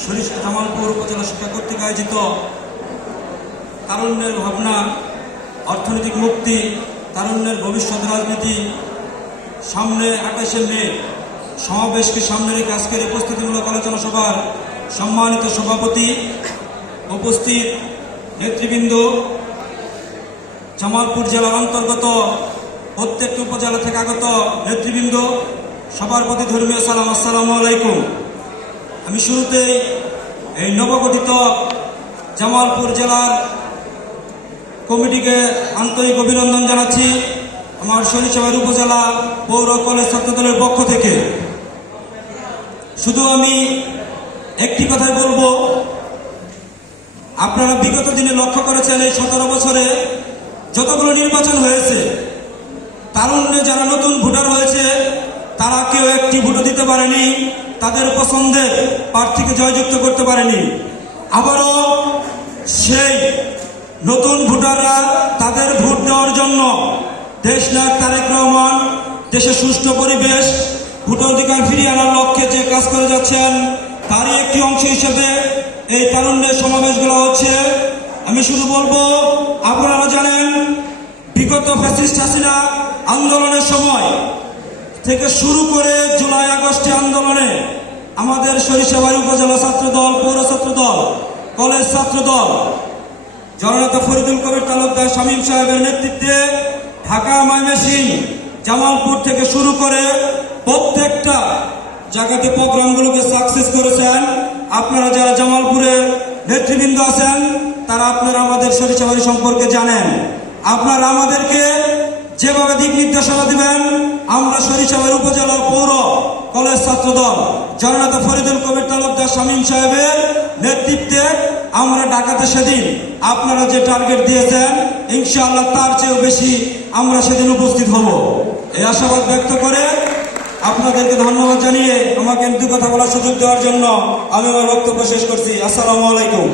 সরিষ জামালপুর উপজেলা শিক্ষা কর্তৃক আয়োজিত তারুণ্যের ভাবনা, অর্থনৈতিক মুক্তি, তারুণ্যের ভবিষ্যৎ রাজনীতি, সামনে আঠাশে মে, সমাবেশকে সামনে রেখে আজকের এই প্রস্তুতিমূলক আলোচনা সভার সম্মানিত সভাপতি উপস্থিত নেতৃবৃন্দ, জামালপুর জেলার অন্তর্গত প্রত্যেকটি উপজেলা থেকে আগত নেতৃবৃন্দ, সবার প্রতি ধর্মীয় সালাম, আসসালামু আলাইকুম। আমি শুরুতেই এই নবগঠিত জামালপুর জেলার কমিটিকে আন্তরিক অভিনন্দন জানাচ্ছি আমার সরিষাবাড়ি উপজেলা পৌর কলেজ ছাত্রদলের পক্ষ থেকে। শুধু আমি একটি কথাই বলব, আপনারা বিগত দিনে লক্ষ্য করেছেন এই সতেরো বছরে যতগুলো নির্বাচন হয়েছে তারুণ্যে যারা নতুন ভোটার হয়েছে, তারা কেউ একটি ভোটও দিতে পারেনি। তাদের পছন্দের প্রার্থীকে জয়যুক্ত করতে পারেনি। আবারও সেই নতুন ভোটাররা তাদের ভোট দেওয়ার জন্য দেশ নায়ক তারেক রহমান দেশে সুষ্ঠু পরিবেশ, ভোটাধিকার ফিরিয়ে আনার লক্ষ্যে যে কাজ করে যাচ্ছেন, তারই একটি অংশ হিসেবে এই তারুণ্যের সমাবেশগুলো হচ্ছে। আমি শুধু বলব, আপনারা জানেন, বিগত ফ্যাসিস্ট হাসিনা আন্দোলনের সময় থেকে শুরু করে জুলাই আগস্টে আন্দোলনে আমাদের সরিষাবাড়ি উপজেলা ছাত্র দল পৌর ছাত্র দল কলেজ ছাত্র দল জননেতা ফরিদুল কবির তালুকদার শামীম সাহেবের নেতৃত্বে ঢাকা ময়মেসিং জামালপুর থেকে শুরু করে প্রত্যেকটা জায়গাতে প্রোগ্রামগুলোকে সাকসেস করেছেন। আপনারা যারা জামালপুরের নেতৃবৃন্দ আছেন, তারা আপনারা আমাদের সরিষাবাড়ি সম্পর্কে জানেন। আপনারা আমাদেরকে যেভাবে দিক নির্দেশনা দিবেন, আমরা সরিষাবাড়ি উপজেলা পৌর কলেজ ছাত্র দল জননেতা ফরিদুল কবির তালুকদার শামীম সাহেবের নেতৃত্বে আমরা ঢাকাতে সেদিন আপনারা যে টার্গেট দিয়েছেন, ইনশাআল্লাহ তার চেয়েও বেশি আমরা সেদিন উপস্থিত হব। এই আশাবাদ ব্যক্ত করে আপনাদেরকে ধন্যবাদ জানিয়ে আমাকে দু কথা বলার সুযোগ দেওয়ার জন্য আমি আমার বক্তব্য শেষ করছি। আসসালামু আলাইকুম।